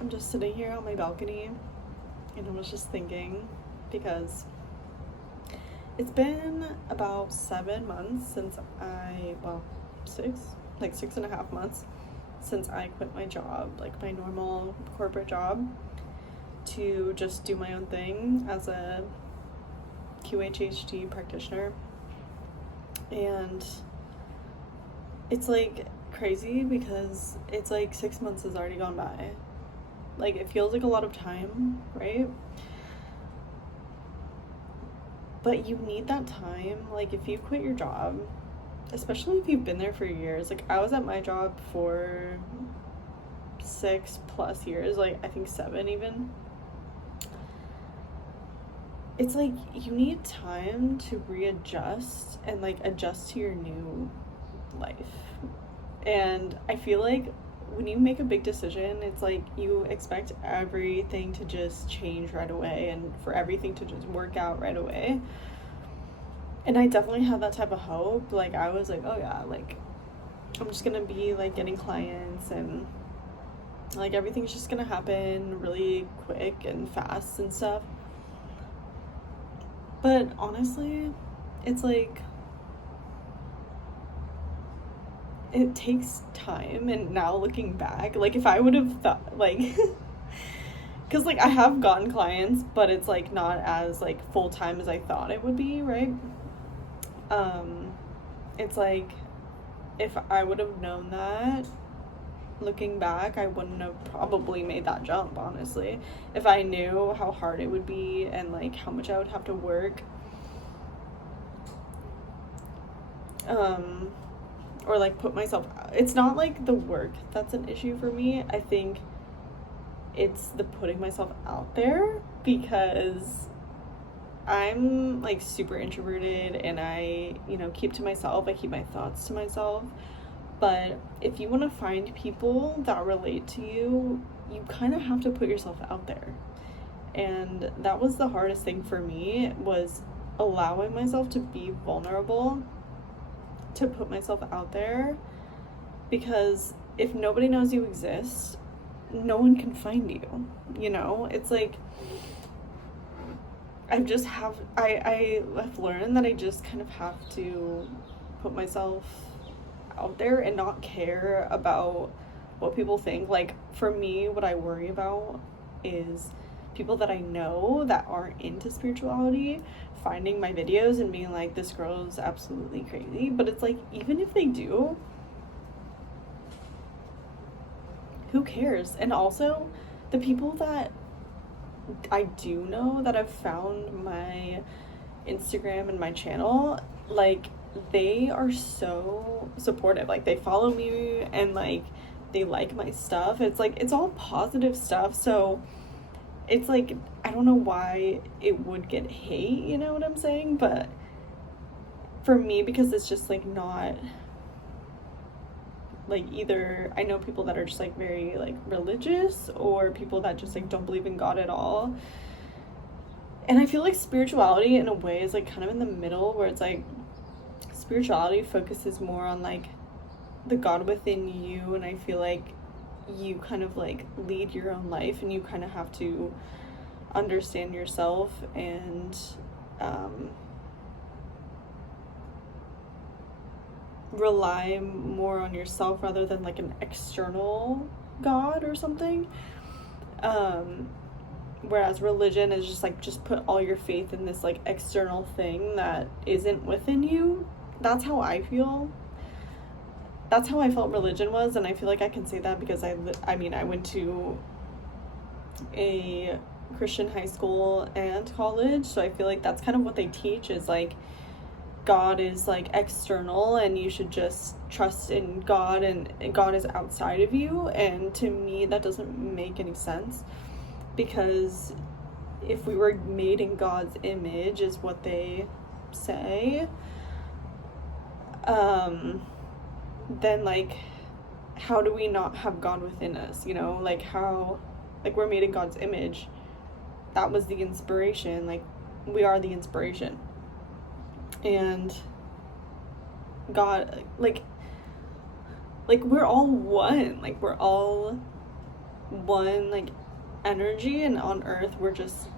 I'm just sitting here on my balcony and I was just thinking because it's been about 7 months since like 6.5 months since I quit my job, like my normal corporate job, to just do my own thing as a QHHT practitioner. And it's like crazy because it's like 6 months has already gone by. Like, it feels like a lot of time, right? But you need that time. Like, if you quit your job, especially if you've been there for years, like I was at my job for 6+ years, like I think 7 even. It's like you need time to readjust and like adjust to your new life. And I feel like when you make a big decision, it's like you expect everything to just change right away and for everything to just work out right away. And I definitely had that type of hope. Like, I was like, oh yeah, like I'm just gonna be like getting clients and like everything's just gonna happen really quick and fast and stuff. But honestly, it's like it takes time. And now looking back, like if I would have thought like because like I have gotten clients, but it's like not as like full-time as I thought it would be, right? It's like if I would have known that, looking back, I wouldn't have probably made that jump, honestly. If I knew how hard it would be and like how much I would have to work, or like put myself, it's not like the work that's an issue for me. I think it's the putting myself out there, because I'm like super introverted and I, keep to myself. I keep my thoughts to myself. But if you want to find people that relate to you, you kind of have to put yourself out there. And that was the hardest thing for me, was allowing myself to be vulnerable, to put myself out there. Because if nobody knows you exist, no one can find you. It's like I've learned that I just kind of have to put myself out there and not care about what people think. Like, for me, what I worry about is people that I know that aren't into spirituality finding my videos and being like, this girl's absolutely crazy. But it's like, even if they do, who cares? And also, the people that I do know that have found my Instagram and my channel, like, they are so supportive. Like, they follow me and like they like my stuff. It's like, it's all positive stuff. So it's like, I don't know why it would get hate, you know what I'm saying? But for me, because it's just like not like, either I know people that are just like very like religious, or people that just like don't believe in God at all. And I feel like spirituality in a way is like kind of in the middle, where it's like spirituality focuses more on like the God within you, and I feel like you kind of like lead your own life and you kind of have to understand yourself and rely more on yourself rather than like an external God or something. Whereas religion is just like, just put all your faith in this like external thing that isn't within you. That's how I feel. That's how I felt religion was, and I feel like I can say that because I went to a Christian high school and college, so I feel like that's kind of what they teach, is like God is like external and you should just trust in God, and God is outside of you. And to me, that doesn't make any sense, because if we were made in God's image, is what they say, then like, how do we not have God within us? Like, how, like, we're made in God's image. That was the inspiration. Like, we are the inspiration. And God, like we're all one. Like, we're all one like energy, and on earth we're just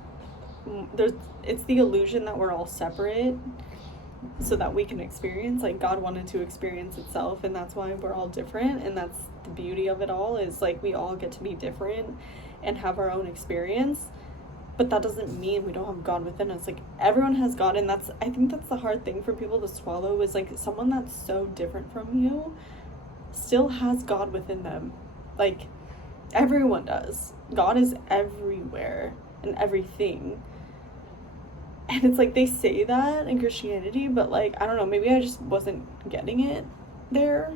it's the illusion that we're all separate so that we can experience, like God wanted to experience itself, and that's why we're all different, and that's the beauty of it all, is like we all get to be different and have our own experience. But that doesn't mean we don't have God within us. Like everyone has God, and I think that's the hard thing for people to swallow, is like someone that's so different from you still has God within them. Like everyone does. God is everywhere and everything. And it's like they say that in Christianity, but like I don't know, maybe I just wasn't getting it there.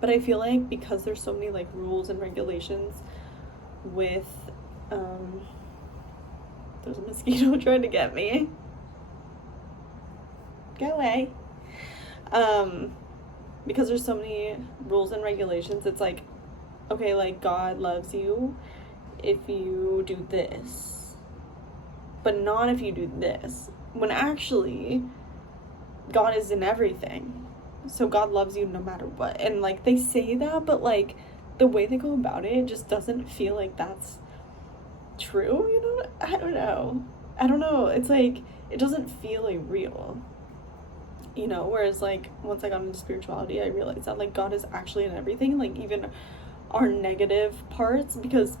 But I feel like because there's so many like rules and regulations with there's a mosquito trying to get me. Go away. Because there's so many rules and regulations, it's like, okay, like God loves you if you do this, but not if you do this. When actually, God is in everything. So God loves you no matter what. And like they say that, but like the way they go about it just doesn't feel like that's true, you know? I don't know. It's like it doesn't feel like real, you know? Whereas like once I got into spirituality, I realized that like God is actually in everything, like even our negative parts. Because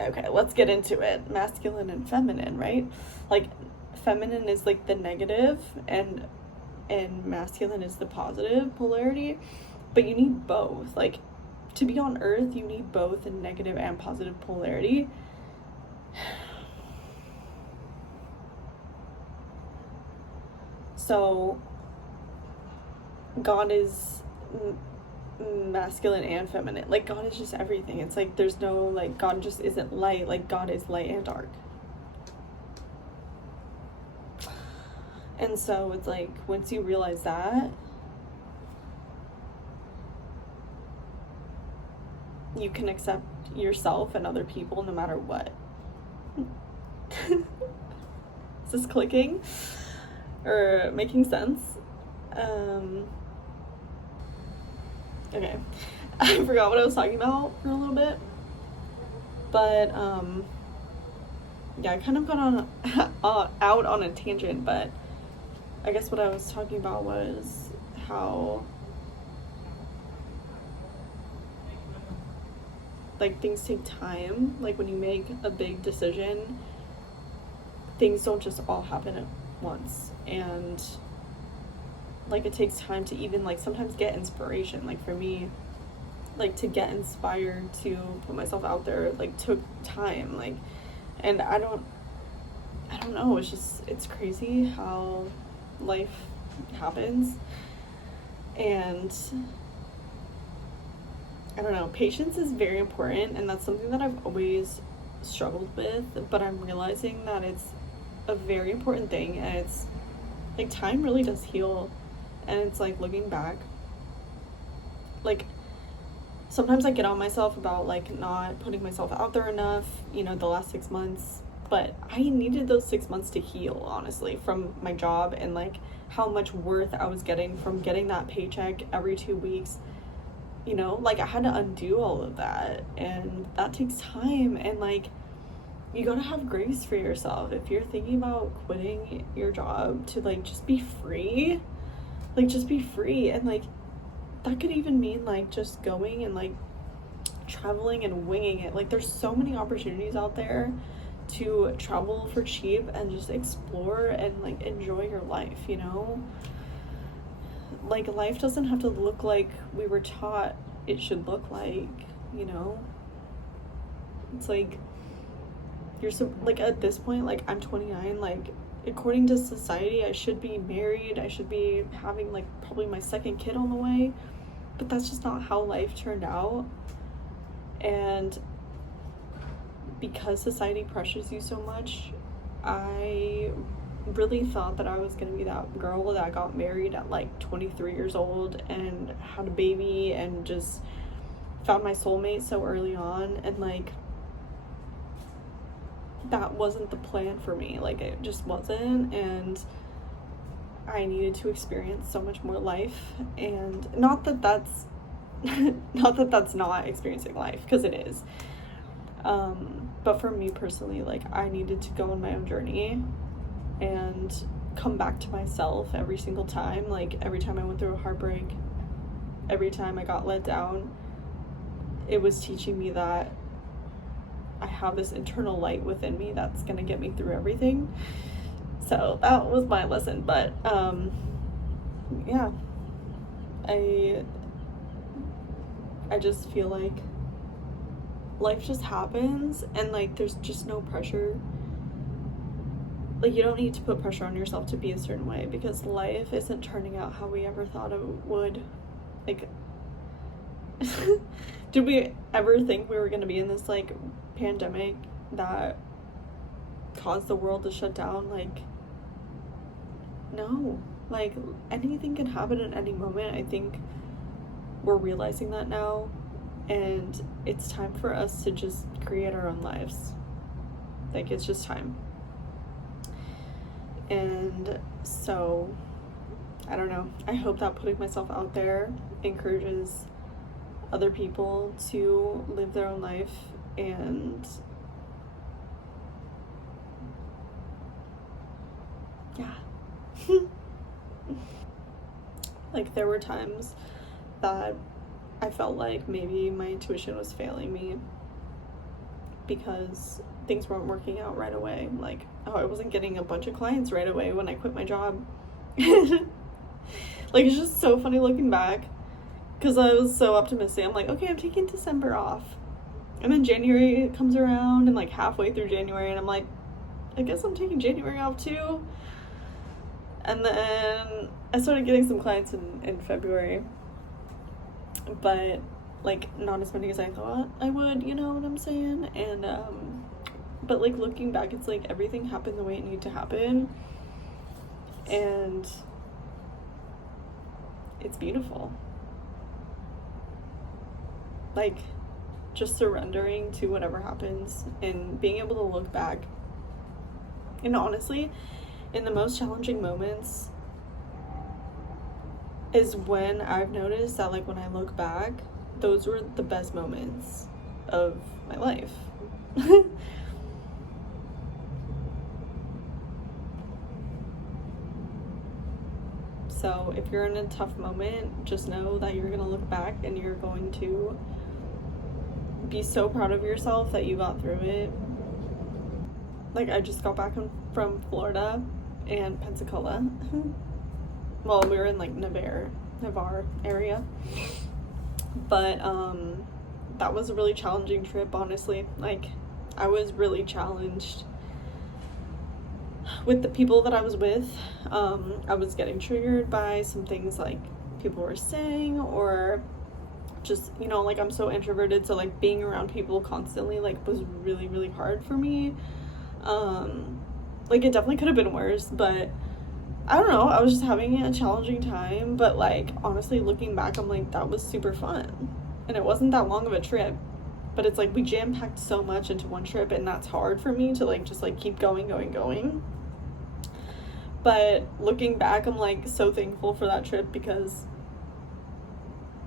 okay, let's get into it. Masculine and feminine, right? Like feminine is like the negative, and masculine is the positive polarity, but you need both. Like to be on earth, you need both a negative and positive polarity. So God is masculine and feminine. Like God is just everything. It's like there's no like God just isn't light. Like God is light and dark. And so it's like once you realize that, you can accept yourself and other people no matter what. Is this clicking or making sense? Okay, I forgot what I was talking about for a little bit, but yeah, I kind of got on out on a tangent, but I guess what I was talking about was how like things take time. Like when you make a big decision, things don't just all happen at once, and like it takes time to even like sometimes get inspiration. Like for me, like to get inspired to put myself out there like took time. Like, and I don't know, it's crazy how life happens. And I don't know, patience is very important, and that's something that I've always struggled with, but I'm realizing that it's a very important thing, and it's like time really does heal. And it's like looking back, like sometimes I get on myself about like not putting myself out there enough, you know, the last 6 months, but I needed those 6 months to heal, honestly, from my job and like how much worth I was getting from getting that paycheck every 2 weeks. You know, like I had to undo all of that, and that takes time. And like you gotta have grace for yourself. If you're thinking about quitting your job to like just be free, like just be free. And like that could even mean like just going and like traveling and winging it. Like there's so many opportunities out there to travel for cheap and just explore and like enjoy your life, you know? Like life doesn't have to look like we were taught it should look like, you know? It's like you're so like at this point, like I'm 29, like according to society I should be married, I should be having like probably my second kid on the way, but that's just not how life turned out. And because society pressures you so much, I really thought that I was gonna be that girl that got married at like 23 years old and had a baby and just found my soulmate so early on, and like that wasn't the plan for me. Like it just wasn't, and I needed to experience so much more life. And not that that's not experiencing life, because it is, But for me personally, like, I needed to go on my own journey and come back to myself every single time. Like, every time I went through a heartbreak, every time I got let down, it was teaching me that I have this internal light within me that's gonna get me through everything. So that was my lesson. But yeah, I just feel like life just happens, and like there's just no pressure. Like, you don't need to put pressure on yourself to be a certain way, because life isn't turning out how we ever thought it would. Like, did we ever think we were going to be in this like pandemic that caused the world to shut down? Like, no. Like, anything can happen at any moment. I think we're realizing that now, and it's time for us to just create our own lives. Like, it's just time. And so, I don't know, I hope that putting myself out there encourages other people to live their own life. And yeah. Like, there were times that I felt like maybe my intuition was failing me because things weren't working out right away. Like, oh, I wasn't getting a bunch of clients right away when I quit my job. Like, it's just so funny looking back, because I was so optimistic. I'm like, okay, I'm taking December off. And then January comes around, and like halfway through January, and I'm like, I guess I'm taking January off too. And then I started getting some clients in February. But like, not as many as I thought I would, you know what I'm saying? And but like, looking back, it's like everything happened the way it needed to happen, and it's beautiful. Like, just surrendering to whatever happens and being able to look back. And honestly, in the most challenging moments is when I've noticed that, like, when I look back, those were the best moments of my life. So if you're in a tough moment, just know that you're gonna look back and you're going to be so proud of yourself that you got through it. Like, I just got back from Florida and Pensacola. Well, we were in like Navarre area, but that was a really challenging trip, honestly. Like, I was really challenged with the people that I was with. I was getting triggered by some things like people were saying, or just, you know, like, I'm so introverted, so like being around people constantly like was really, really hard for me. Like, it definitely could have been worse, but I don't know, I was just having a challenging time. But like, honestly, looking back, I'm like, that was super fun, and it wasn't that long of a trip, but it's like we jam-packed so much into one trip, and that's hard for me to like just like keep going. But looking back, I'm like so thankful for that trip, because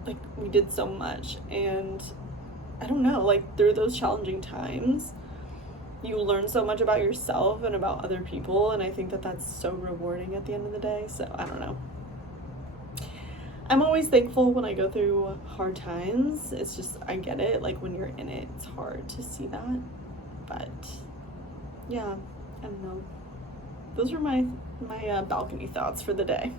like we did so much. And I don't know, like, through those challenging times, you learn so much about yourself and about other people, and I think that that's so rewarding at the end of the day. So I don't know, I'm always thankful when I go through hard times. It's just, I get it, like, when you're in it, it's hard to see that. But yeah, I don't know, those are my balcony thoughts for the day.